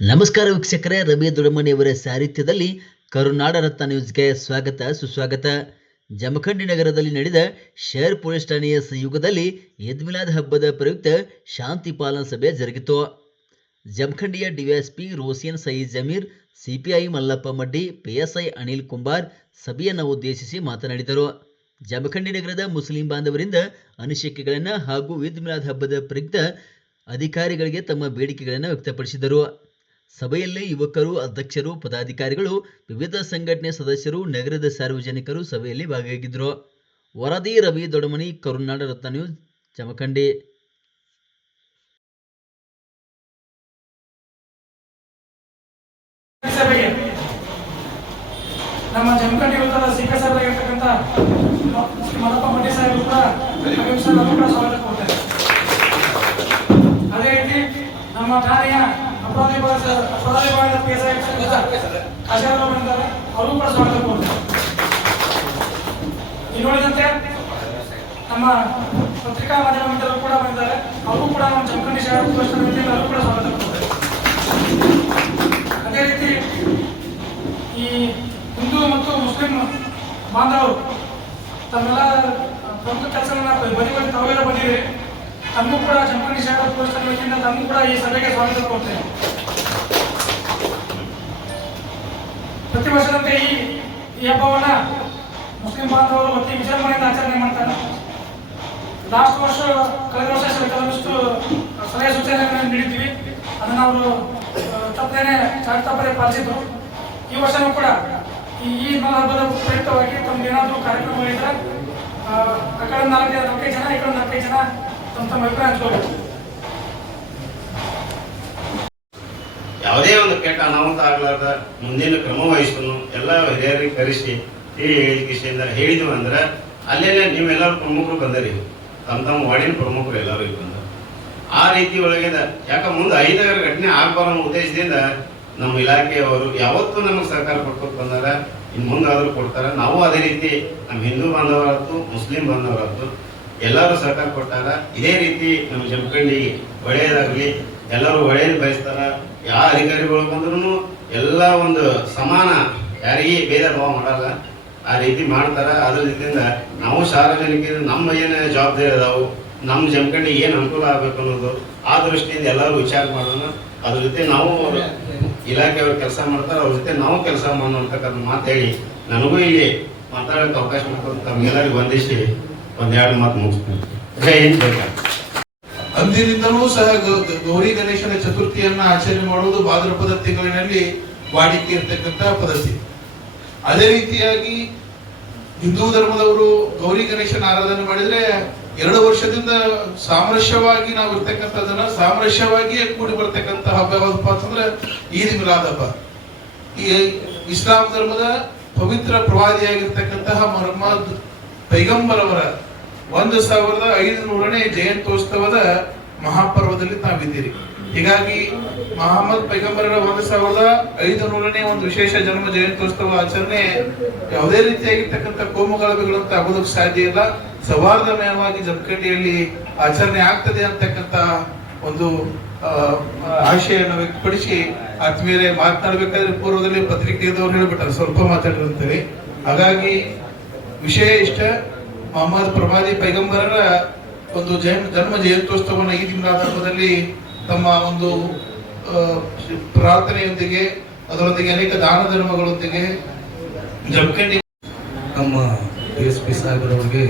ನಮಸ್ಕಾರ ವೀಕ್ಷಕರೇ ರವಿ ದೊಡಮನಿಯವರ ಸಾಹಿತ್ಯದಲ್ಲಿ ಕರುನಾಡ ರತ್ನ ನ್ಯೂಸ್ಗೆ ಸ್ವಾಗತ ಸುಸ್ವಾಗತ. ಜಮಖಂಡಿ ನಗರದಲ್ಲಿ ನಡೆದ ಶೇರ್ ಪೊಲೀಸ್ ಠಾಣೆಯ ಸಂಯುಗದಲ್ಲಿ ಈದ್ ಮಿಲಾದ್ ಹಬ್ಬದ ಪ್ರಯುಕ್ತ ಶಾಂತಿ ಪಾಲನಾ ಸಭೆ ಜರುಗಿತು. ಜಮಖಂಡಿಯ ಡಿವೈಎಸ್ಪಿ ರೋಸಿಯನ್ ಸಯೀದ್ ಜಮೀರ್ ಸಿಪಿಐ ಮಲ್ಲಪ್ಪ ಮಡ್ಡಿ ಪಿಎಸ್ಐ ಅನಿಲ್ ಕುಂಬಾರ್ ಸಭೆಯನ್ನು ಉದ್ದೇಶಿಸಿ ಮಾತನಾಡಿದರು. ಜಮಖಂಡಿ ನಗರದ ಮುಸ್ಲಿಂ ಬಾಂಧವರಿಂದ ಅನಿಸಿಕೆಗಳನ್ನು ಹಾಗೂ ಈದ್ ಮಿಲಾದ್ ಹಬ್ಬದ ಪ್ರಯುಕ್ತ ಅಧಿಕಾರಿಗಳಿಗೆ ತಮ್ಮ ಬೇಡಿಕೆಗಳನ್ನು ವ್ಯಕ್ತಪಡಿಸಿದರು. ಸಭೆಯಲ್ಲಿ ಯುವಕರು, ಅಧ್ಯಕ್ಷರು, ಪದಾಧಿಕಾರಿಗಳು, ವಿವಿಧ ಸಂಘಟನೆ ಸದಸ್ಯರು, ನಗರದ ಸಾರ್ವಜನಿಕರು ಸಭೆಯಲ್ಲಿ ಭಾಗಿಯಾಗಿದ್ದರು. ವರದಿ ರವಿ ದೊಡಮನಿ, ಕರುನಾಡ ರತ್ನ ನ್ಯೂಸ್, ಜಮಖಂಡಿ. ನಮ್ಮ ಜಮಖಂಡಿ ವೃತ್ತದ ಸಿಕ್ಕ ಸಭೆಯಾಗಿರ್ತಕ್ಕಂಥ ಶ್ರೀ ಮಲ್ಲಪ್ಪ ಮಂಡಿ ಆಗಮಿಸಲು ಕೂಡ ಸ್ವಾಗತ ಕೊಡ್ತಾರೆ ಅದೇ ರೀತಿ ನಮ್ಮ ಠಾಣೆಯ ಅಪರಾಧ ವಿಭಾಗದ ಅಪರಾಧ ವಿಭಾಗದ ಪಿ ಎಸ್ ಐ ಅವರು ಕೂಡ ಸ್ವಾಗತ ಕೊಡ್ತಾರೆ ಇನ್ನುಳಿದಂತೆ ನಮ್ಮ ಪತ್ರಿಕಾ ಮಾಧ್ಯಮ ಮಿತ್ರರು ಕೂಡ ಬಂದಿದ್ದಾರೆ. ಅವರು ಕೂಡ ನಮ್ಮ ಜಮಖಂಡಿ ಶಾಲೆ ಕೂಡ ಸ್ವಾಗತ ಕೊಡ್ತಾರೆ ಅದೇ ರೀತಿ ಈ ಹಿಂದೂ ಮತ್ತು ಮುಸ್ಲಿಂ ಬಾಂಧವರು ತಮ್ಮೆಲ್ಲ ಪ್ರಮುಖ ಕೆಲಸಗಳನ್ನ ಬದಿ ಬದಿ ತಾವೆಲ್ಲ ಬಂದಿರಿ ತಮಗೂ ಕೂಡ ಜಮಖಂಡಿ ಶಾಲಾ ಪೋಸ್ಟ್ ವತಿಯಿಂದ ತಮಗೂ ಕೂಡ ಈ ಸಭೆಗೆ ಸ್ವಾಗತ ಕೊಡ್ತೇನೆ ಪ್ರತಿ ವರ್ಷದಂತೆ ಈ ಹಬ್ಬವನ್ನ ಮುಸ್ಲಿಂ ಬಾಂಧವರು ಅತಿ ವಿಜೃಂಭಣೆಯಿಂದ ಆಚರಣೆ ಮಾಡ್ತಾರೆ. ಲಾಸ್ಟ್ ವರ್ಷ, ಕಳೆದ ವರ್ಷ ಕೆಲವಷ್ಟು ಸಲಹೆ ಸೂಚನೆಗಳನ್ನು ನೀಡಿದ್ದೀವಿ. ಅದನ್ನು ಅವರು ತಪ್ಪದೇನೆ ತಪ್ಪದೆ ಪಾಲಿಸಿದ್ರು. ಈ ವರ್ಷನೂ ಕೂಡ ಈ ಹಬ್ಬದ ಪ್ರಯುಕ್ತವಾಗಿ ತಮ್ಗೆ ಏನಾದರೂ ಕಾರ್ಯಕ್ರಮಗಳಿದ್ರೆ ಆ ಕಡೆ ನಾಲ್ಕೈದು ನಾಲ್ಕೈದು ಜನ, ಈ ಕಡೆ ನಾಲ್ಕೈದು ಜನ ಯಾವುದೇ ಒಂದು ಕೆಟ್ಟ ಅನಾಹುತ ಆಗ್ಲಾರ್ದ ಮುಂದಿನ ಕ್ರಮ ವಹಿಸ್ತು ಎಲ್ಲ ಹಿರಿಯರಿಗೆ ಕರೆಸಿ ಈ ಹೇಳಿಕೆಯಿಂದ ಹೇಳಿದ್ವಿ ಅಂದ್ರೆ ಅಲ್ಲೇನೆ ನೀವೆಲ್ಲರೂ ಪ್ರಮುಖರು ಬಂದರಿ. ತಮ್ಮ ತಮ್ಮ ವಾರ್ಡಿನ ಪ್ರಮುಖರು ಎಲ್ಲರೂ ಬಂದರು. ಆ ರೀತಿ ಒಳಗಿದ ಯಾಕ ಮುಂದೆ ಐದಾರು ಘಟನೆ ಆಗ್ಬಾರ ಉದ್ದೇಶದಿಂದ ನಮ್ಮ ಇಲಾಖೆಯವರು ಯಾವತ್ತೂ ನಮಗೆ ಸರ್ಕಾರ ಕೊಟ್ಟು ಬಂದಾರ ಇನ್ನು ಮುಂದಾದರೂ ಕೊಡ್ತಾರೆ. ನಾವು ಅದೇ ರೀತಿ ನಮ್ಮ ಹಿಂದೂ ಬಾಂಧವರಾಯ್ತು, ಮುಸ್ಲಿಂ ಬಾಂಧವರಾಯ್ತು ಎಲ್ಲರೂ ಸಹಕಾರ ಕೊಟ್ಟಾರ ಇದೇ ರೀತಿ ನಮ್ಮ ಜಮಖಂಡಿ ಒಳ್ಳೆಯದಾಗಲಿ, ಎಲ್ಲರೂ ಒಳ್ಳೆಯದು ಬಯಸ್ತಾರ, ಯಾವ ಅಧಿಕಾರಿಗಳು ಬಂದ್ರು ಎಲ್ಲ ಒಂದು ಸಮಾನ, ಯಾರಿಗೆ ಬೇರೆ ಭಾವ ಮಾಡಲ್ಲ. ಆ ರೀತಿ ಮಾಡ್ತಾರ. ಅದ್ರ ರೀತಿಯಿಂದ ನಾವು ಸಾರ್ವಜನಿಕರು, ನಮ್ಮ ಏನು ಜವಾಬ್ದಾರಿ ಅದಾವು, ನಮ್ಮ ಜಮಖಂಡಿ ಏನು ಅನುಕೂಲ ಆಗ್ಬೇಕು ಅನ್ನೋದು ಆ ದೃಷ್ಟಿಯಿಂದ ಎಲ್ಲರೂ ವಿಚಾರ ಮಾಡೋಣ. ಅದ್ರ ಜೊತೆ ನಾವು ಇಲಾಖೆಯವರು ಕೆಲಸ ಮಾಡ್ತಾರೆ, ಅವ್ರ ಜೊತೆ ನಾವು ಕೆಲಸ ಮಾಡೋಣ ಅಂತಕ್ಕಂಥ ಮಾತು ಹೇಳಿ ನನಗೂ ಇಲ್ಲಿ ಮಾತಾಡೋಕೆ ಅವಕಾಶ ಮಾಡ್ಕೊಂಡು ತಮ್ಗೆಲ್ಲರಿಗೂ ವಂದಿಸಿ ಒಂದೆರಡು ಮಾತು ಮುಗಿಸ್ತೀನಿ. ಅಂದಿನಿಂದಲೂ ಸಹ ಗೌರಿ ಗಣೇಶನ ಚತುರ್ಥಿಯನ್ನ ಆಚರಣೆ ಮಾಡುವುದು ಭಾದ್ರಪದ ತಿಂಗಳಿನಲ್ಲಿ ವಾಡಿಕೆ ಇರ್ತಕ್ಕಂತಹ ಪದ್ಧತಿ. ಅದೇ ರೀತಿಯಾಗಿ ಹಿಂದೂ ಧರ್ಮದವರು ಗೌರಿ ಗಣೇಶನ ಆರಾಧನೆ ಮಾಡಿದ್ರೆ ಎರಡು ವರ್ಷದಿಂದ ಸಾಮರಸ್ಯವಾಗಿ ನಾವು ಇರ್ತಕ್ಕಂಥದ್ದನ್ನ ಸಾಮರಸ್ಯವಾಗಿಯೇ ಕೂಡಿ ಬರ್ತಕ್ಕಂಥ ಹಬ್ಬ ಯಾವ್ದಪ್ಪ ಅಂತಂದ್ರೆ ಈದ್ ಮಿಲಾದ್ ಹಬ್ಬ. ಈ ಇಸ್ಲಾಂ ಧರ್ಮದ ಪವಿತ್ರ ಪ್ರವಾದಿಯಾಗಿರ್ತಕ್ಕಂತಹ ಮೊಹಮ್ಮದ್ ಪೈಗಂಬರ್ ಅವರ ಒಂದು ಸಾವಿರದ ಐದುನೂರನೇ ಜಯಂತ್ಯೋತ್ಸವದ ಮಹಾಪರ್ವದಲ್ಲಿ ತಾವಿದ್ದೀರಿ ಹೀಗಾಗಿ ಮಹಮ್ಮದ್ ಪೈಗಂಬರರ ಒಂದು ಸಾವಿರದ ಐದು ನೂರನೇ ಒಂದು ವಿಶೇಷ ಜನ್ಮ ಜಯಂತ್ಯೋತ್ಸವ ಆಚರಣೆ ಯಾವುದೇ ರೀತಿಯಾಗಿರ್ತಕ್ಕಂಥ ಕೋಮುಗಲಭೆಗಳಂತ ಆಗೋದಕ್ಕೆ ಸಾಧ್ಯ ಇಲ್ಲ. ಸೌಹಾರ್ದಮಯವಾಗಿ ಜಮಖಂಡಿಯಲ್ಲಿ ಆಚರಣೆ ಆಗ್ತದೆ ಅಂತಕ್ಕಂಥ ಒಂದು ಆಶೆಯನ್ನು ವ್ಯಕ್ತಪಡಿಸಿ ಆತ್ಮೀಯರೇ ಮಾತನಾಡಬೇಕಾದ್ರೆ ಪೂರ್ವದಲ್ಲಿ ಪತ್ರಿಕೆಯದವ್ರು ಹೇಳ್ಬಿಟ್ಟಾರೆ, ಸ್ವಲ್ಪ ಮಾತಾಡಿರುತ್ತೇವೆ ಹಾಗಾಗಿ ವಿಷಯ ಇಷ್ಟ, ಮೊಹಮ್ಮದ್ ಪ್ರವಾದಿ ಪೈಗಂಬರರ ಒಂದು ಜನ್ಮ ಜನ್ಮ ಜಯಂತ್ಯೋತ್ಸವನ ಈ ದಿನದ ಸಂದರ್ಭದಲ್ಲಿ ತಮ್ಮ ಒಂದು ಪ್ರಾರ್ಥನೆಯೊಂದಿಗೆ, ಅದರೊಂದಿಗೆ ಅನೇಕ ದಾನ ಧರ್ಮಗಳೊಂದಿಗೆ ಜಮಖಂಡಿ ನಮ್ಮ ಡಿ ಎಸ್ ಪಿ ಸಾಹೇಬರವರಿಗೆ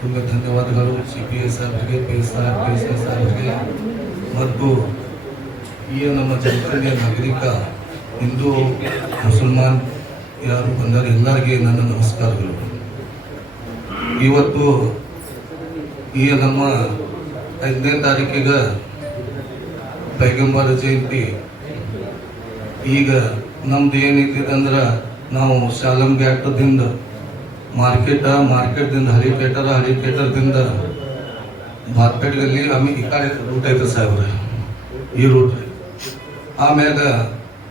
ತುಂಬ ಧನ್ಯವಾದಗಳು. ಸಿ ಪಿ ಎಸ್ ಸಾಹೇಬರಿಗೆ, P S R, P S S ಸಾಹೇಬರಿಗೆ. ಮತ್ತು ಈ ನಮ್ಮ ಜಮಖಂಡಿಯ ನಾಗರಿಕ, ಹಿಂದೂ, ಮುಸಲ್ಮಾನ್ ಯಾರು ಬಂದರೆ ಎಲ್ಲರಿಗೆ ನನ್ನ ನಮಸ್ಕಾರಗಳು. ಇವತ್ತು ಈ ನಮ್ಮ ಐದನೇ ತಾರೀಕಿಗೆ ಪೈಗಂಬರ ಜಯಂತಿ. ಈಗ ನಮ್ದು ಏನೈತಿ ಅಂದ್ರೆ ನಾವು ಶಾಲಂ ಘಾಟದಿಂದ ಮಾರ್ಕೆಟ, ಮಾರ್ಕೆಟ್ದಿಂದ ಹರಿಪೇಟರ ಹರಿಪೇಟರ್ದಿಂದ ಮಾರ್ಕೆಟ್ನಲ್ಲಿ ಆಮೇಲೆ ಈ ಕಡೆ ರೂಟ್ ಐತೆ ಸಾಹೇಬ್ರೆ. ಈ ರೂಟ್ ಆಮ್ಯಾಗ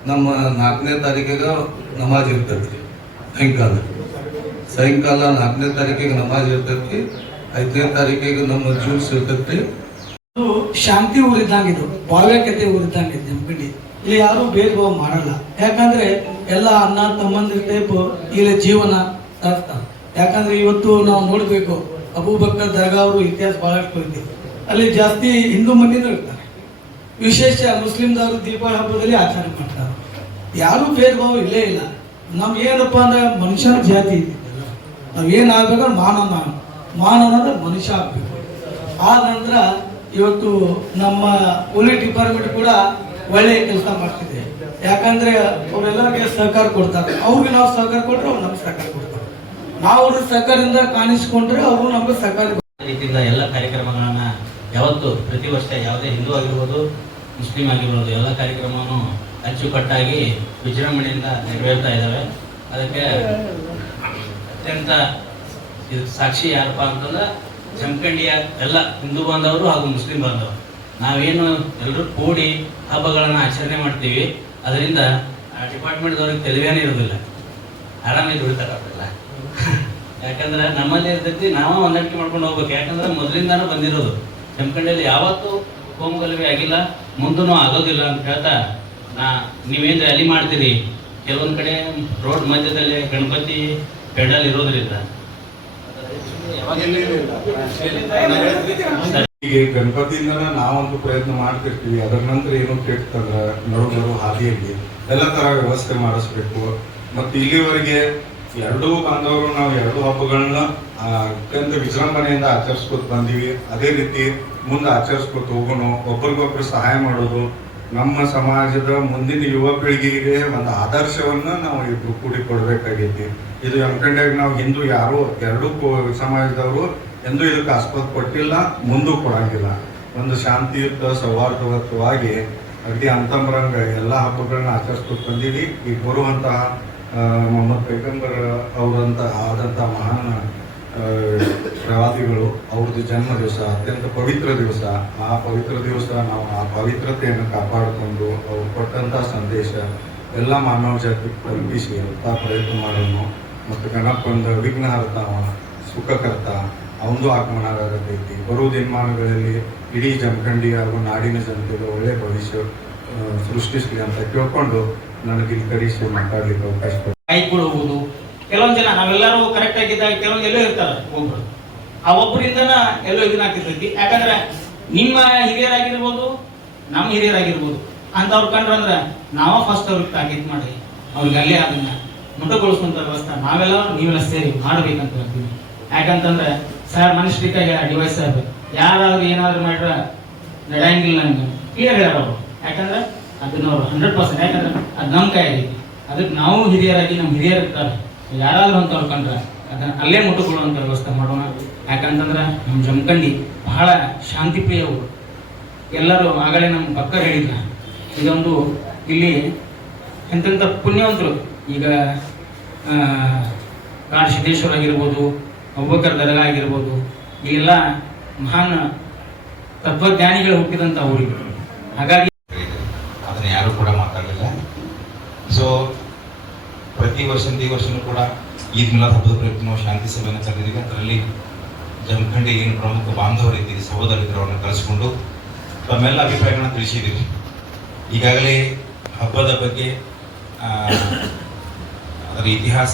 ನಮ್ಮ ನಾಲ್ಕನೇ ತಾರೀಕಿಗೆ ನಮಾಜ್ ಇರ್ತೈತಿ ಸಾಯಂಕಾಲ ಸಾಯಂಕಾಲ ನಾಲ್ಕನೇ ತಾರೀಕಿಗೆ ನಮಾಜ್ ಇರ್ತೈತಿ, ಐದನೇ ತಾರೀಕಿಗೆ ನಮ್ಮ ಜ್ಯೂಸ್ ಇರ್ತೈತಿ. ಶಾಂತಿ ಊರಿದ್ದಂಗೆ ಇದು ಭಾವ್ಯಕತೆ ಇದು ಕಡೆ ಇಲ್ಲಿ ಯಾರು ಬೇಗ ಮಾಡಲ್ಲ. ಯಾಕಂದ್ರೆ ಎಲ್ಲ ಅನ್ನ ತಮ್ಮಂದಿರ ಟೈಪ್ ಇಲ್ಲಿ ಜೀವನ ಯಾಕಂದ್ರೆ ಇವತ್ತು ನಾವು ನೋಡ್ಬೇಕು ಅಬೂಬಕ್ಕರ್ ದರ್ಗಾ ಅವರು ಇತಿಹಾಸ ಬಹಳಷ್ಟು ಐತಿ ಅಲ್ಲಿ ಜಾಸ್ತಿ ಹಿಂದೂ ಮಂದಿನೂ ಇರ್ತಾರೆ. ವಿಶೇಷ ಮುಸ್ಲಿಮ್ದವರು ದೀಪಾವಳಿ ಹಬ್ಬದಲ್ಲಿ ಆಚರಣೆ ಮಾಡ್ತಾರೆ. ಯಾರು ಭೇದ ಭಾವ ಇಲ್ಲೇ ಇಲ್ಲ. ನಮ್ಗೆ ಏನಪ್ಪ ಅಂದ್ರೆ ಮನುಷ್ಯನ ಜಾತಿ ಇದೆ. ನಾವ್ ಏನ್ ಆಗ್ಬೇಕಂದ್ರೆ ಮಾನವ ಮಾನವ ಅಂದ್ರೆ ಮನುಷ್ಯ ಆಗಬೇಕು. ಆ ನಂತರ ಇವತ್ತು ನಮ್ಮ ಪೊಲೀಸ್ ಡಿಪಾರ್ಟ್ಮೆಂಟ್ ಕೂಡ ಒಳ್ಳೆಯ ಕೆಲಸ ಮಾಡ್ತಿದೆ. ಯಾಕಂದ್ರೆ ಅವರೆಲ್ಲರಿಗೆ ಸಹಕಾರ ಕೊಡ್ತಾರೆ. ಅವ್ರಿಗೆ ನಾವು ಸಹಕಾರ ಕೊಟ್ಟರೆ ಅವ್ರು ನಮ್ಗೆ ಸಹಕಾರ ಕೊಡ್ತಾರೆ. ನಾವು ಅವ್ರ ಸಹಕಾರದಿಂದ ಕಾಣಿಸ್ಕೊಂಡ್ರೆ ಅವರು ನಮ್ಗೆ ಸಹಕಾರ ರೀತಿಯಿಂದ ಎಲ್ಲ ಕಾರ್ಯಕ್ರಮಗಳನ್ನ ಯಾವತ್ತು ಪ್ರತಿ ವರ್ಷ ಯಾವುದೇ ಹಿಂದೂ ಆಗಿರ್ಬೋದು, ಮುಸ್ಲಿಂ ಆಗಿರ್ಬೋದು, ಎಲ್ಲ ಕಾರ್ಯಕ್ರಮವನ್ನು ಅಚ್ಚುಕಟ್ಟಾಗಿ ವಿಜೃಂಭಣೆಯಿಂದ ನೆರವೇರ್ತಾ ಇದ್ದಾವೆ ಅದಕ್ಕೆ ಅತ್ಯಂತ ಸಾಕ್ಷಿ ಯಾರಪ್ಪ ಅಂತಂದ್ರೆ ಜಮಖಂಡಿಯ ಎಲ್ಲ ಹಿಂದೂ ಬಾಂಧವರು ಹಾಗೂ ಮುಸ್ಲಿಂ ಬಾಂಧವರು. ನಾವೇನು ಎಲ್ಲರೂ ಕೂಡಿ ಹಬ್ಬಗಳನ್ನು ಆಚರಣೆ ಮಾಡ್ತೀವಿ. ಅದರಿಂದ ಡಿಪಾರ್ಟ್ಮೆಂಟ್ದವ್ರಿಗೆ ತೆಲುವೇನೇ ಇರೋದಿಲ್ಲ. ಆರಾಮಾಗಿ ದುಡಿತಾರೆ ಅವರೆಲ್ಲ. ಯಾಕಂದ್ರೆ ನಮ್ಮಲ್ಲಿ ಇರ್ತೈತಿ, ನಾವೇ ಹೊಂದಾಣಿಕೆ ಮಾಡ್ಕೊಂಡು ಹೋಗ್ಬೇಕು. ಯಾಕಂದ್ರೆ ಮೊದಲಿಂದಾನು ಬಂದಿರೋದು. ಜಮಖಂಡಿಯಲ್ಲಿ ಯಾವತ್ತೂ ಕೋಮುಗಲಭೆ ಆಗಿಲ್ಲ ಮುಂದೂ ಆಗೋದಿಲ್ಲ ಅಂತ ಹೇಳ್ತಾ ನಾ ನೀವೇನು ರ್ಯಾಲಿ ಮಾಡ್ತೀರಿ? ಕೆಲವೊಂದು ಕಡೆ ರೋಡ್ ಮಧ್ಯದಲ್ಲಿ ಗಣಪತಿ ಪೆಡಲ್ ಇರೋದ್ರಿಂದ. ಈಗ ಗಣಪತಿಯಿಂದನ ನಾವೊಂದು ಪ್ರಯತ್ನ ಮಾಡ್ತಿರ್ತೀವಿ. ಅದರ ನಂತರ ಏನು ಕೆಟ್ಟಂದ್ರ ನಡು ಹಾದಿಯಲ್ಲಿ ಎಲ್ಲ ತರ ವ್ಯವಸ್ಥೆ ಮಾಡಿಸ್ಬೇಕು. ಮತ್ತೆ ಇಲ್ಲಿವರೆಗೆ ಎರಡೂ ಬಾಂಧವರು ನಾವು ಎರಡು ಹಬ್ಬಗಳನ್ನ ಅತ್ಯಂತ ವಿಜೃಂಭಣೆಯಿಂದ ಆಚರಿಸ್ಕೊತ ಬಂದೀವಿ. ಅದೇ ರೀತಿ ಮುಂದೆ ಆಚರಿಸ್ಕೊತ ಹೋಗೋಣ ಒಬ್ರಿಗೊಬ್ರು ಸಹಾಯ ಮಾಡೋದು, ನಮ್ಮ ಸಮಾಜದ ಮುಂದಿನ ಯುವ ಪೀಳಿಗೆಗೆ ಒಂದು ಆದರ್ಶವನ್ನ ನಾವು ಇಬ್ರು ಕೂಡಿ ಕೊಡ್ಬೇಕಾಗೈತಿ ಇದು ಯಮಕಂಡ್ಯಾಗ ನಾವು ಹಿಂದೂ ಯಾರು? ಎರಡೂ ಸಮಾಜದವರು ಎಂದೂ ಇದಕ್ಕೆ ಆಸ್ಪದ ಕೊಟ್ಟಿಲ್ಲ, ಮುಂದೂ ಕೊಡಂಗಿಲ್ಲ. ಒಂದು ಶಾಂತಿಯುತ, ಸೌಹಾರ್ದಯುತವಾಗಿ ಅಗದಿ ಅಂತಂಬರಂಗ ಎಲ್ಲ ಹಬ್ಬಗಳನ್ನ ಆಚರಿಸ್ತು ಬಂದೀವಿ. ಈಗ ಬರುವಂತಹ ಮೊಹಮ್ಮದ್ ಪೈಗಂಬರ್ ಅವರಂತ ಆದಂತ ಮಹಾನ್ ಪ್ರವಾದಿಗಳು, ಅವ್ರದ್ದು ಜನ್ಮ ದಿವಸ ಅತ್ಯಂತ ಪವಿತ್ರ ದಿವಸ. ಆ ಪವಿತ್ರ ದಿವಸ ನಾವು ಆ ಪವಿತ್ರತೆಯನ್ನು ಕಾಪಾಡಿಕೊಂಡು ಅವ್ರು ಕೊಟ್ಟಂತ ಸಂದೇಶ ಎಲ್ಲ ಮಾನವ ಜಾತಿ ತಲುಪಿಸಿ ಅಂತ ಪ್ರಯತ್ನ ಮಾಡೋಣ. ಮತ್ತು ಗಣಪಂದು ವಿಘ್ನಹರ್ತಾವ ಸುಖಕರ್ತ ಅವಂದು ಆಗಮನ ಆಗತೈತಿ ಬರುವ ದಿನಮಾನಗಳಲ್ಲಿ ಇಡೀ ಜಮಖಂಡಿ ಹಾಗೂ ನಾಡಿನ ಜನತೆಗೆ ಒಳ್ಳೆ ಭವಿಷ್ಯ ಸೃಷ್ಟಿಸಲಿ ಅಂತ ಕೇಳ್ಕೊಂಡು ನನಗೆ ಇಲ್ಲಿ ಕರೆಸಿ ಮಾತಾಡ್ಲಿಕ್ಕೆ ಅವಕಾಶ ಕೊಡಿ. ಕೆಲವೊಂದು ಜನ, ನಾವೆಲ್ಲರೂ ಕರೆಕ್ಟ್ ಆಗಿದ್ದಾಗ ಕೆಲವೊಂದು ಎಲ್ಲೋ ಇರ್ತಾರೆ ಒಬ್ರು ಆ ಒಬ್ಬರಿಂದನ ಎಲ್ಲೋ ಇದನ್ನ ಆಗ್ತಿರ್ತೈತಿ ಯಾಕಂದ್ರೆ ನಿಮ್ಮ ಹಿರಿಯರಾಗಿರ್ಬೋದು, ನಮ್ಮ ಹಿರಿಯರಾಗಿರ್ಬೋದು ಅಂತ ಅವ್ರು ಕಂಡ್ರಂದ್ರೆ ನಾವ ಫಸ್ಟ್ ಅವ್ರಿಗೆ ತಾಕೀತ್ ಮಾಡಿ, ಅವ್ರಿಗೆ ಅಲ್ಲೇ ಅದನ್ನ ಮುಟಗೊಳಿಸುವಂತ ವ್ಯವಸ್ಥೆ ನಾವೆಲ್ಲ, ನೀವೆಲ್ಲ ಸೇರಿ ಮಾಡಬೇಕಂತ ಹೇಳ್ತೀವಿ. ಯಾಕಂತಂದ್ರೆ, ಸರ್ ಮನುಷ್ಯರಿಗಾಗಿ ಡಿವೈಸ್ ಸರ್, ಯಾರಾದ್ರೂ ಏನಾದ್ರು ಮಾಡ್ರ ನಡೆಯಂಗಿಲ್ಲ ನನಗೆ ಕ್ಲಿಯರ್ ಹೇಳೋರು ಯಾಕಂದ್ರೆ ಅದನ್ನ ಅವ್ರು ಹಂಡ್ರೆಡ್ ಪರ್ಸೆಂಟ್ ಯಾಕಂದ್ರೆ ಅದು ನಮ್ಮ ಕಾಯಿ ಆಗೈತಿ ಅದಕ್ಕೆ ನಾವು ಹಿರಿಯರಾಗಿ ನಮ್ಮ ಹಿರಿಯರು ಇರ್ತಾರೆ. ಯಾರಾದ್ರೂ ಅಂತವ್ರು ಕಂಡ್ರೆ ಅದನ್ನ ಅಲ್ಲೇ ಮುಟ್ಟುಕೊಳ್ಳುವಂಥ ವ್ಯವಸ್ಥೆ ಮಾಡೋಣ. ಯಾಕಂತಂದ್ರೆ, ನಮ್ಮ ಜಮಖಂಡಿ ಬಹಳ ಶಾಂತಿಪ್ರಿಯ ಊರು. ಎಲ್ಲರೂ ಆಗಲೇ ನಮ್ಮ ಪಕ್ಕ ಹೇಳಿದ್ರ ಇದೊಂದು ಇಲ್ಲಿ ಎಂತೆಂಥ ಪುಣ್ಯವಂತರು. ಈಗ ಕಾಡ್ ಸಿದ್ದೇಶ್ವರ ಆಗಿರ್ಬೋದು, ಅಬ್ಬಕರ್ ದರ್ಗಾ ಆಗಿರ್ಬೋದು, ಈಗೆಲ್ಲ ಮಹಾನ್ ತತ್ವಜ್ಞಾನಿಗಳು ಹುಟ್ಟಿದಂಥ ಊರಿಗೆ. ಹಾಗಾಗಿ ಅದನ್ನು ಯಾರು ಕೂಡ ಮಾತಾಡಲಿಲ್ಲ. ಸೊ ಪ್ರತಿ ವರ್ಷ ಈ ವರ್ಷನೂ ಕೂಡ ಈದ್ ಮಿಲಾದ್ ಹಬ್ಬದ ಪ್ರಯುಕ್ತ ನಾವು ಶಾಂತಿ ಸಭೆಯನ್ನು ಕರೆದಿದ್ದೀವಿ. ಅದರಲ್ಲಿ ಜಮಖಂಡಿ ಏನು ಪ್ರಮುಖ ಬಾಂಧವರಿದ್ದೀರಿ ಸಹೋದರಿದ್ದರು ಅವ್ರನ್ನ ತಮ್ಮೆಲ್ಲ ಅಭಿಪ್ರಾಯಗಳನ್ನ ತಿಳಿಸಿದ್ದೀವಿ. ಈಗಾಗಲೇ ಹಬ್ಬದ ಬಗ್ಗೆ ಅದರ ಇತಿಹಾಸ,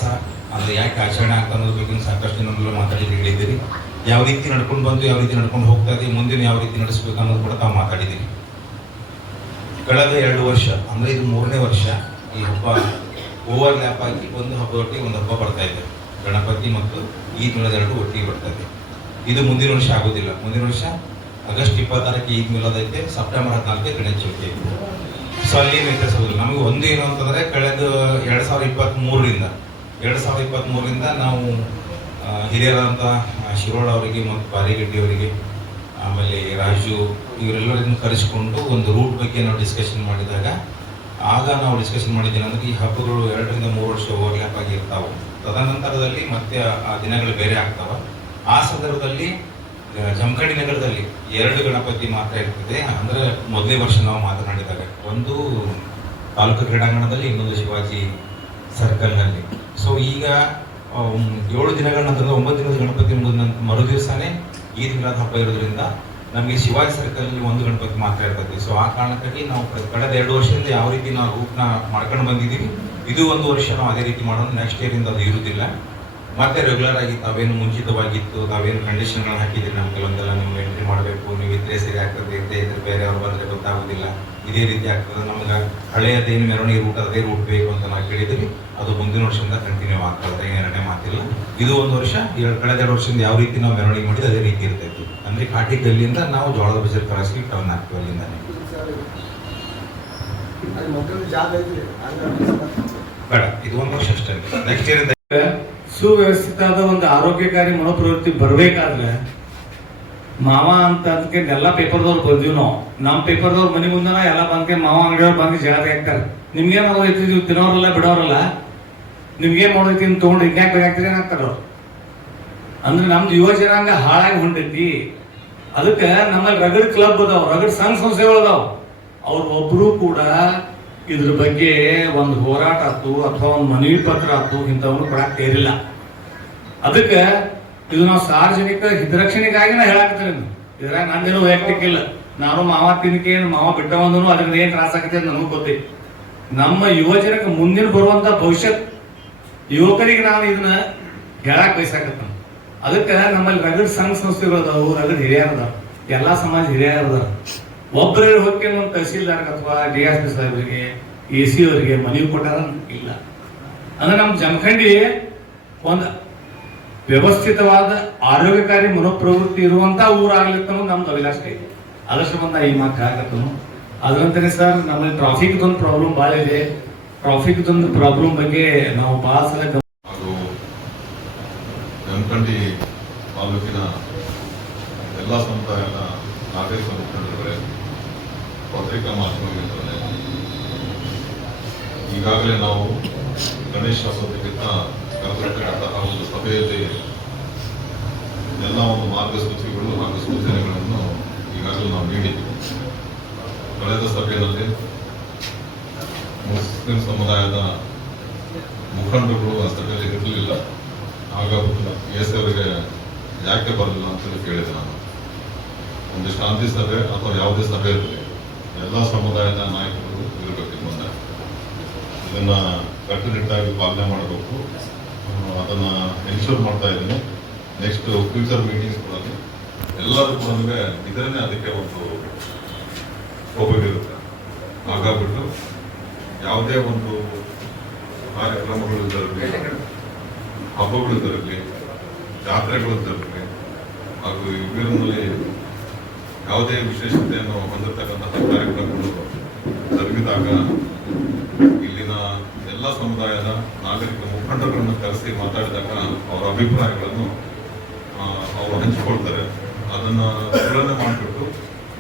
ಅದರ ಯಾಕೆ ಆಚರಣೆ ಆಗ್ತಾ ಅನ್ನೋದ್ರ ಬಗ್ಗೆ ಸಾಕಷ್ಟು ನಮ್ಮಲ್ಲೂ ಮಾತಾಡಿದ್ರೆ ಹೇಳಿದ್ದೀರಿ. ಯಾವ ರೀತಿ ನಡ್ಕೊಂಡು ಬಂದು ಯಾವ ರೀತಿ ನಡ್ಕೊಂಡು ಹೋಗ್ತಾ ಇದೆ, ಮುಂದಿನ ಯಾವ ರೀತಿ ನಡೆಸಬೇಕು ಅನ್ನೋದು ಕೂಡ ತಾವು ಮಾತಾಡಿದ್ದೀರಿ. ಕಳೆದ ಎರಡು ವರ್ಷ, ಅಂದ್ರೆ ಇದು ಮೂರನೇ ವರ್ಷ ಈ ಹಬ್ಬ ಓವರ್ ಲ್ಯಾಪ್ ಆಗಿ ಒಂದು ಹಬ್ಬ ಒಟ್ಟಿಗೆ ಒಂದು ಹಬ್ಬ ಬರ್ತಾ ಇದೆ. ಗಣಪತಿ ಮತ್ತು ಮಿಲಾದ್ ಎರಡು ಒಟ್ಟಿಗೆ ಬರ್ತಾ ಇದೆ. ಇದು ಮುಂದಿನ ವರ್ಷ ಆಗೋದಿಲ್ಲ. ಮುಂದಿನ ವರ್ಷ ಆಗಸ್ಟ್ ಇಪ್ಪತ್ತಾರಕ್ಕೆ ಈದ್ ಐತೆ, ಸೆಪ್ಟೆಂಬರ್ ಹದಿನಾಲ್ಕಕ್ಕೆ ಗಣೇಶ ಚೌತಿ ಐತೆ. ಸೊ ಅಲ್ಲಿ ಏನು ವ್ಯತ್ಯಾಸ ಆಗೋದಿಲ್ಲ ನಮಗೆ ಒಂದು ಏನು ಅಂತಂದರೆ, ಕಳೆದ ಎರಡು ಸಾವಿರದ ಇಪ್ಪತ್ತ್ಮೂರರಿಂದ ಎರಡು ಸಾವಿರದ ಇಪ್ಪತ್ತ್ಮೂರರಿಂದ ನಾವು ಹಿರಿಯರಾದಂಥ ಶಿರೋಳ ಅವರಿಗೆ ಮತ್ತು ಪಾರಿಗಡ್ಡಿ ಅವರಿಗೆ, ಆಮೇಲೆ ರಾಜು, ಇವರೆಲ್ಲರನ್ನು ಕರೆಸಿಕೊಂಡು ಒಂದು ರೂಟ್ ಬಗ್ಗೆ ನಾವು ಡಿಸ್ಕಷನ್ ಮಾಡಿದಾಗ, ಆಗ ನಾವು ಡಿಸ್ಕಷನ್ ಮಾಡಿದ್ದೇನೆಂದ್ರೆ ಈ ಹಬ್ಬಗಳು ಎರಡರಿಂದ ಮೂರು ವರ್ಷ ಓವರ್ಲ್ಯಾಪ್ ಆಗಿ ಇರ್ತಾವೆ. ತದನಂತರದಲ್ಲಿ ಮತ್ತೆ ಆ ದಿನಗಳು ಬೇರೆ ಆಗ್ತಾವ. ಆ ಸಂದರ್ಭದಲ್ಲಿ ಜಮಖಂಡಿ ನಗರದಲ್ಲಿ ಎರಡು ಗಣಪತಿ ಮಾತ್ರ ಇರ್ತದೆ. ಅಂದ್ರೆ ಮೊದಲನೇ ವರ್ಷ ನಾವು ಮಾತನಾಡಿದಾಗ ಒಂದು ತಾಲೂಕು ಕ್ರೀಡಾಂಗಣದಲ್ಲಿ ಇನ್ನೊಂದು ಶಿವಾಜಿ ಸರ್ಕಲ್ನಲ್ಲಿ. ಸೊ ಈಗ ಏಳು ದಿನಗಳ ನಂತರ ಒಂಬತ್ತು ದಿನದ ಗಣಪತಿ ಮರು ದಿವಸನೇ ಈದ್ ಮಿಲಾದ್ ಹಬ್ಬ ಇರೋದ್ರಿಂದ ನಮಗೆ ಶಿವಾಜಿ ಸರ್ಕಲ್ನಲ್ಲಿ ಒಂದು ಗಣಪತಿ ಮಾತ್ರ ಇರ್ತದೆ. ಸೊ ಆ ಕಾರಣಕ್ಕಾಗಿ ನಾವು ಕಳೆದ- ಎರಡು ವರ್ಷದಿಂದ ಯಾವ ರೀತಿ ನಾವು ರೂಟ್ನ ಮಾಡ್ಕೊಂಡು ಬಂದಿದ್ದೀವಿ, ಇದು ಒಂದು ವರ್ಷ ನಾವು ಅದೇ ರೀತಿ ಮಾಡೋದು. ನೆಕ್ಸ್ಟ್ ಇಯರಿಂದ ಅದು ಇರುವುದಿಲ್ಲ. ಮತ್ತೆ ರೆಗ್ಯುಲರ್ ಆಗಿ ತಾವೇನು ಮುಂಚಿತವಾಗಿತ್ತು ತಾವೇನು ಕಂಡೀಷನ್ಗಳನ್ನ ಹಾಕಿದ್ರಿ ನಮ್ಮ ಕೆಲವೊಂದೆಲ್ಲ ನೀವು ಎಂಟ್ರಿ ಮಾಡಬೇಕು ನೀವು ಇದ್ರೆ ಸರಿ ಆಗ್ತದೆ ಇದ್ದೇ ಇದ್ರೆ ಬೇರೆಯವ್ರು ಬಂದರೆ ಗೊತ್ತಾಗೋದಿಲ್ಲ. ಇದೇ ರೀತಿ ಆಗ್ತದೆ. ನಮ್ಗೆ ಹಳೆಯದೇನು ಮೆರವಣಿಗೆ ರೂಟ್ ಅದೇ ರೂಟ್ ಬೇಕು ಅಂತ ನಾವು ಕೇಳಿದ್ವಿ ಅದು ಮುಂದಿನ ವರ್ಷದಿಂದ ಕಂಟಿನ್ಯೂ ಆಗ್ತದೆ ಏನು ಎರಡನೇ ಮಾತಿಲ್ಲ. ಇದು ಒಂದು ವರ್ಷ ಎರಡು ಕಳೆದ ಎರಡು ವರ್ಷದಿಂದ ಯಾವ ರೀತಿ ನಾವು ಮೆರವಣಿಗೆ ಮಾಡಿದ್ರೆ ಅದೇ ರೀತಿ ಇರ್ತೈತಿ ಅಂದ್ರೆ ಕಾಟಿ ಗಲ್ಲಿಯಿಂದ ನಾವು ಜೋಳದ ಬಜಾರ್ ಕಳಿಸಿ ಟೌನ್ ಆಗ್ತೀವಿ ಅಲ್ಲಿಂದ ಬೇಡ ಇದು ಒಂದು ವರ್ಷ ಅಷ್ಟೇ. ನೆಕ್ಸ್ಟ್ ಇಯರ್ ಸುವ್ಯವಸ್ಥಿತವಾದ ಒಂದು ಆರೋಗ್ಯಕಾರಿ ಮನೋಪ್ರವೃತ್ತಿ ಬರಬೇಕಾದ್ರೆ ಮಾವ ಅಂತ ಅದಕ್ಕೆ ಎಲ್ಲ ಪೇಪರ್ದವ್ರು ಬಂದಿವ್ ನಾವು ನಮ್ಮ ಪೇಪರ್ದವ್ರು ಮನೆ ಮುಂದನ ಎಲ್ಲ ಬಂದ್ಕೆ ಮಾವ ಅಂಗಡಿಯವ್ರು ಬಂದು ಜಾಗ ಹಾಕ್ತಾರೆ ನಿಮ್ಗೇನು ಮಾಡೋದೈತಿ ನೀವು ತಿನ್ನೋರಲ್ಲ ಬಿಡೋರಲ್ಲ? ನಿಮ್ಗೇನು ಮಾಡೋದೈತಿ ಅಂತ ತೊಗೊಂಡು ಹಿಂಗ್ಯಾಕ್ ಬೇಕಾಗ್ತೀರಿ ಏನಾಗ್ತಾರ ಅವ್ರು? ಅಂದ್ರೆ ನಮ್ದು ಯುವ ಜನಾಂಗ ಹಾಳಾಗಿ ಹೊಂಟೈತಿ. ಅದಕ್ಕೆ ನಮ್ಮಲ್ಲಿ ರಗಡ್ ಕ್ಲಬ್ ಅದಾವ, ರಗಡ್ ಸಂಘ ಸಂಸ್ಥೆಗಳು ಅದಾವ. ಅವ್ರು ಒಬ್ರು ಕೂಡ ಇದ್ರ ಬಗ್ಗೆ ಒಂದು ಹೋರಾಟ ಆತು ಅಥವಾ ಒಂದು ಮನವಿ ಪತ್ರ ಆತು ಇಂಥವನ್ನು ಕೊಡಕ್ ತೇರಿಲ್ಲ. ಅದಕ್ಕೆ ಇದು ನಾವು ಸಾರ್ವಜನಿಕ ಹಿತರಕ್ಷಣೆಗಾಗಿ ನಾ ಹೇಳಾಕತ್ತೀನಿ ಇದ್ರಾಗ ನಂದೇನು ವೈಯಕ್ತಿಕ ಇಲ್ಲ. ನಾನು ಮಾವ ತಿನ್ಕೆ ಮಾವ ಬಿಟ್ಟ ಬಂದನು, ಅದ್ರಿಂದ ಏನ್ ತ್ರಾಸ ಆಗತ್ತೆ ಅಂತ ನನಗೂ ಗೊತ್ತೈತಿ. ನಮ್ಮ ಯುವಜನಕ್ಕೆ ಮುಂದಿನ ಬರುವಂತ ಭವಿಷ್ಯತ್ ಯುವಕರಿಗೆ ನಾನು ಇದನ್ನ ಹೇಳಕ್ ಬಯಸಾಕತ್ತ ಅದಕ್ಕೆ ನಮ್ಮಲ್ಲಿ ರಗಡ್ ಸಂಘ ಸಂಸ್ಥೆಗಳು ಅದಾವು, ರಗಡ್ ಹಿರಿಯರು ಅದಾವ ಎಲ್ಲಾ ಸಮಾಜ ಹಿರಿಯರು ಅದಾರ. ಒಬ್ಬರೇ ಹೋಗಿ ಒಂದು ತಹಸೀಲ್ದಾರ್ ಅಥವಾ ಡಿ ಎಸ್ ಪಿ ಸಾಹೇಬರಿಗೆ, ಎ ಸಿ ಅವರಿಗೆ ಮನವಿ ಕೊಟ್ಟಾರ? ಇಲ್ಲ. ಅಂದ್ರೆ ನಮ್ಮ ಜಮಖಂಡಿ ಒಂದು ವ್ಯವಸ್ಥಿತವಾದ ಆರೋಗ್ಯಕಾರಿ ಮನೋಪ್ರವೃತ್ತಿ ಇರುವಂತ ಊರಾಗ್ಲಿತ್ತ ನಮ್ದು ಅಭಿಲಾಷ ಇದೆ. ಅದಷ್ಟು ಬಂದ ಈ ಮಾತು ಆಗತ್ತನು ಅದರಂತಾನೆ ಸರ್, ನಮ್ಮಲ್ಲಿ ಟ್ರಾಫಿಕ್ ಒಂದು ಪ್ರಾಬ್ಲಮ್ ಭಾಳ ಇದೆ. ಟ್ರಾಫಿಕ್ ಒಂದು ಪ್ರಾಬ್ಲಮ್ ಬಗ್ಗೆ ನಾವು ಭಾಳ ಸಲ ಜಮಖಂಡಿ ತಾಲೂಕಿನ ಎಲ್ಲ ಸಮುದಾಯದ ನಾಗರಿಕ ಮುಖಂಡರುಗಳೇ ಪತ್ರಿಕಾ ಮಾಧ್ಯಮ ಈಗಾಗಲೇ ನಾವು ಗಣೇಶ ಕರೆದಿರ್ತಕ್ಕಂತಹ ಒಂದು ಸಭೆಯಲ್ಲಿ ಎಲ್ಲ ಒಂದು ಮಾರ್ಗಸೂಚಿಗಳು ಹಾಗೂ ಸೂಚನೆಗಳನ್ನು ಈಗಾಗಲೇ ನಾವು ನೀಡಿದ್ದೀವಿ ಕಳೆದ ಸಭೆಯಲ್ಲಿ ಮುಸ್ಲಿಂ ಸಮುದಾಯದ ಮುಖಂಡರುಗಳು ಆ ಸಭೆಯಲ್ಲಿ ಇರಲಿಲ್ಲ. ಆಗ ಎಸ್ ಅವರಿಗೆ ಯಾಕೆ ಬರಲಿಲ್ಲ ಅಂತೇಳಿ ಕೇಳಿದೆ ನಾನು. ಒಂದು ಶಾಂತಿ ಸಭೆ ಅಥವಾ ಯಾವುದೇ ಸಭೆ ಇರಲಿ. ಎಲ್ಲ ಸಮುದಾಯದ ನಾಯಕರು ಇರಬೇಕು ಮುಂದೆ. ಇದನ್ನ ಕಟ್ಟುನಿಟ್ಟಾಗಿ ಪಾಲನೆ ಮಾಡಬೇಕು. ಅದನ್ನು ಎನ್ಶೂರ್ ಮಾಡ್ತಾ ಇದ್ದೀನಿ. ನೆಕ್ಸ್ಟ್ ಫ್ಯೂಚರ್ ಮೀಟಿಂಗ್ಸ್ಗಳಲ್ಲಿ ಎಲ್ಲರೂ ಕೂಡ ಇದನ್ನೇ ಅದಕ್ಕೆ ಒಂದು ಇರುತ್ತೆ. ಹಾಗಾಗ್ಬಿಟ್ಟು ಯಾವುದೇ ಒಂದು ಕಾರ್ಯಕ್ರಮಗಳು ಜರಗಲಿ ಹಬ್ಬಗಳು ಜರಗಲಿ ಜಾತ್ರೆಗಳು ಜರಗಲಿ ಹಾಗೂ ಇವರಿನಲ್ಲಿ ಯಾವುದೇ ವಿಶೇಷತೆಯನ್ನು ಹೊಂದಿರತಕ್ಕಂತಹ ಕಾರ್ಯಕ್ರಮಗಳು ಜರುಗಿದಾಗ ಇಲ್ಲಿನ ಎಲ್ಲ ಸಮುದಾಯದ ನಾಗರಿಕ ಮುಖಂಡರನ್ನು ಕರೆಸಿ ಮಾತಾಡಿದಾಗ ಅವರ ಅಭಿಪ್ರಾಯಗಳನ್ನು ಅವರು ಹಂಚಿಕೊಳ್ತಾರೆ. ಅದನ್ನು ತುಲನೆ ಮಾಡಿಬಿಟ್ಟು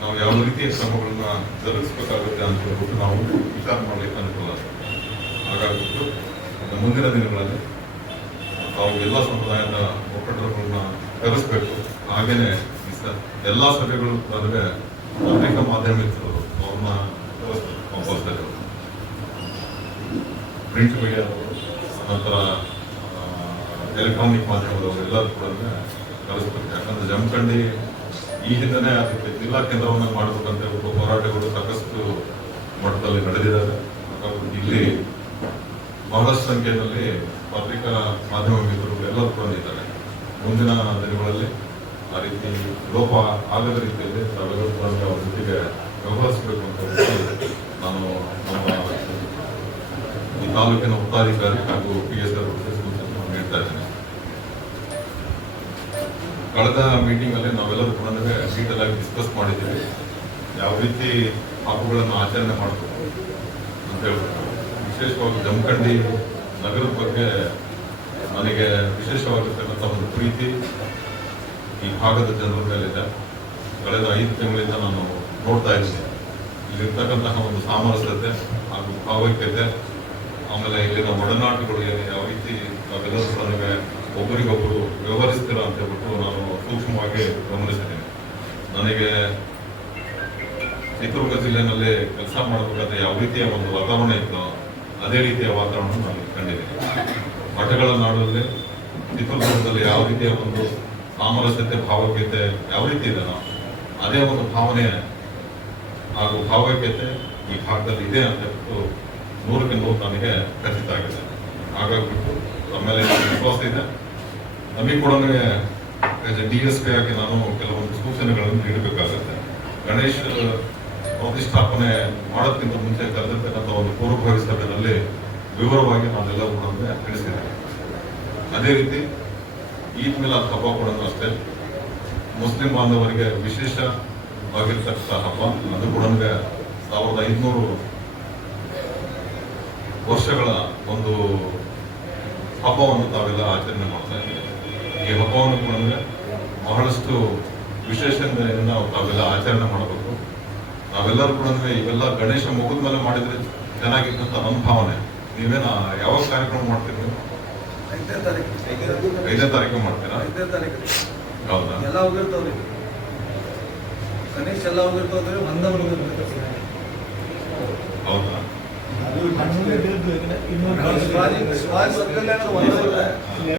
ನಾವು ಯಾವ ರೀತಿಯ ಕ್ರಮಗಳನ್ನ ಜರುಗಿಸಬೇಕಾಗುತ್ತೆ ಅಂತ ಹೇಳ್ಬಿಟ್ಟು ನಾವು ವಿಚಾರ ಮಾಡಲಿಕ್ಕೆ ಅನುಕೂಲ ಹಾಗಾಗಿಬಿಟ್ಟು ಮುಂದಿನ ದಿನಗಳಲ್ಲಿ ತಾವು ಎಲ್ಲ ಸಮುದಾಯದ ಮುಖಂಡರುಗಳನ್ನ ಕರೆಸಬೇಕು. ಸ- ಎಲ್ಲ ಸಭೆಗಳು ನಡುವೆ ಅನೇಕ ಮಾಧ್ಯಮ ಇರ್ತರು ಅವ್ರನ್ನ ಕಂಪಲ್ಸರಿ ಪ್ರಿಂಟ್ ಮೀಡಿಯಾದವರು ನಂತರ ಎಲೆಕ್ಟ್ರಾನಿಕ್ ಮಾಧ್ಯಮದವರು ಎಲ್ಲರೂ ಕೂಡ ಕಲಿಸ್ಬೇಕು ಯಾಕಂದ್ರೆ ಜಮಖಂಡಿ ಈ ಹಿಂದೆನೇ ಅದಕ್ಕೆ ಜಿಲ್ಲಾ ಕೇಂದ್ರವನ್ನು ಮಾಡಬೇಕಂತ ಹೋರಾಟಗಳು ಸಾಕಷ್ಟು ಮಟ್ಟದಲ್ಲಿ ನಡೆದಿದ್ದಾರೆ. ಇಲ್ಲಿ ಬಹಳಷ್ಟು ಸಂಖ್ಯೆಯಲ್ಲಿ ಪತ್ರಿಕಾ ಮಾಧ್ಯಮ ಮಿತ್ರರು ಎಲ್ಲರೂ ಬಂದಿದ್ದಾರೆ ಮುಂದಿನ ದಿನಗಳಲ್ಲಿ ಆ ಲೋಪ ಆಗದ ರೀತಿಯಲ್ಲಿ ತಾವೆಲ್ಲರೂ ಅವ್ರ ಜೊತೆಗೆ ವ್ಯವಹರಿಸಬೇಕು ಅಂತ ನಾನು ನಮ್ಮ ಈ ತಾಲೂಕಿನ ಉತ್ತಾಧಿಕಾರಿ ಹಾಗೂ ಪಿ ಎಸ್ ಆರ್ ನೀಡ್ತಾ ಇದ್ದೇನೆ. ಕಳೆದ ಮೀಟಿಂಗ್ ಅಲ್ಲಿ ನಾವೆಲ್ಲರೂ ಕೂಡ ಡೀಟೇಲ್ ಆಗಿ ಡಿಸ್ಕಸ್ ಮಾಡಿದ್ದೀವಿ. ಯಾವ ರೀತಿ ಹಬ್ಬಗಳನ್ನು ಆಚರಣೆ ಮಾಡಬೇಕು ಅಂತ ಹೇಳ್ಬಿಟ್ಟು. ವಿಶೇಷವಾಗಿ ಜಮಖಂಡಿ ನಗರದ ಬಗ್ಗೆ ನನಗೆ ವಿಶೇಷವಾಗಿರ್ತಕ್ಕಂಥ ಒಂದು ಪ್ರೀತಿ ಈ ಭಾಗದ ಜನರ ಮೇಲಿದೆ ಕಳೆದ ಐದು ತಿಂಗಳಿಂದ ನಾನು ನೋಡ್ತಾ ಇದ್ದೀನಿ. ಇಲ್ಲಿರ್ತಕ್ಕಂತಹ ಒಂದು ಸಾಮರಸ್ಯತೆ ಹಾಗೂ ಭಾವೈಕ್ಯತೆ, ಆಮೇಲೆ ಇಲ್ಲಿನ ಒಡನಾಟಗಳು ಏನು, ಯಾವ ರೀತಿ ನಾವೆಲ್ಲರೂ ಒಬ್ಬರಿಗೊಬ್ಬರು ವ್ಯವಹರಿಸ್ತೀರ ಅಂತ ಹೇಳ್ಬಿಟ್ಟು ನಾನು ಸೂಕ್ಷ್ಮವಾಗಿ ಗಮನಿಸಿದ್ದೀನಿ. ನನಗೆ ಚಿತ್ರದುರ್ಗ ಜಿಲ್ಲೆನಲ್ಲಿ ಕೆಲಸ ಮಾಡಬೇಕಾದ್ರೆ ಯಾವ ರೀತಿಯ ಒಂದು ವಾತಾವರಣ ಇತ್ತು, ಅದೇ ರೀತಿಯ ವಾತಾವರಣ ನಾನು ಕಂಡಿದ್ದೀನಿ. ಮಠಗಳ ನಾಡಲ್ಲಿ ಚಿತ್ರದುರ್ಗದಲ್ಲಿ ಯಾವ ರೀತಿಯ ಒಂದು ಸಾಮರಸ್ಯತೆ ಭಾವೈಕ್ಯತೆ ಯಾವ ರೀತಿ ಇದೆನೋ ಅದೇ ಒಂದು ಭಾವನೆ ಹಾಗೂ ಭಾವೈಕ್ಯತೆ ಈ ಭಾಗದಲ್ಲಿ ಇದೆ ಅಂತ ಹೇಳ್ಬಿಟ್ಟು ನೂರಕ್ಕೆ ನೂರು ನನಗೆ ಖಚಿತ ಆಗಿದೆ. ಹಾಗಾಗ್ಬಿಟ್ಟು ಆಮೇಲೆ ವಿಶ್ವಾಸ ಇದೆ. ನಮಗೆ ಕೂಡ ಡಿ ಎಸ್ ಪಿ ಆಗಿ ನಾನು ಕೆಲವೊಂದು ಸೂಚನೆಗಳನ್ನು ನೀಡಬೇಕಾಗತ್ತೆ. ಗಣೇಶ್ ಪ್ರತಿಷ್ಠಾಪನೆ ಮಾಡೋದಕ್ಕಿಂತ ಮುಂಚೆ ಕರೆದಿರ್ತಕ್ಕಂಥ ಒಂದು ಪೂರ್ವಭಾವಿ ಸಭೆಯಲ್ಲಿ ವಿವರವಾಗಿ ನಾನೆಲ್ಲ ಕೂಡ ತಿಳಿಸಿದ್ದೇನೆ ಅದೇ ರೀತಿ ಈದ್ ಮಿಲಾದ್ ಹಬ್ಬ ಕೂಡ ಅಷ್ಟೇ. ಮುಸ್ಲಿಂ ಬಾಂಧವರಿಗೆ ವಿಶೇಷವಾಗಿರ್ತಕ್ಕಂಥ ಹಬ್ಬ. ಅದು ಕೂಡ ಸಾವಿರದ ಐದುನೂರು ವರ್ಷಗಳ ಒಂದು ಹಬ್ಬವನ್ನು ತಾವೆಲ್ಲ ಆಚರಣೆ ಮಾಡ್ತಾ ಇದ್ದೀವಿ ಈ ಹಬ್ಬವನ್ನು ಕೂಡ ಬಹಳಷ್ಟು ವಿಶೇಷತೆಯಿಂದ ತಾವೆಲ್ಲ ಆಚರಣೆ ಮಾಡಬೇಕು. ನಾವೆಲ್ಲರೂ ಕೂಡ ಇವೆಲ್ಲ ಗಣೇಶ ಮುಗಿದ ಮೇಲೆ ಮಾಡಿದರೆ ಚೆನ್ನಾಗಿರ್ತಕ್ಕಂಥ ನನ್ನ ಭಾವನೆ ನೀವೇನ ಯಾವಾಗ ಕಾರ್ಯಕ್ರಮ ಮಾಡ್ತೀರಿ ನೀವು? ಐದನೇ ತಾರೀಕು. ಮಾಡ್ತೀರಾ? ಹೌದಾ? ಎಲ್ಲ ಹೋಗಿರ್ತಾವ್ರಿ ಕನಿಷ್ಠ ಎಲ್ಲ ಹೋಗಿರ್ತಾವ್ರಿ ಒಂದ ಹೌದಾ? ಶಿವಾಜಿ ಶಿವಾಜಿ ಸರ್ಕಲ್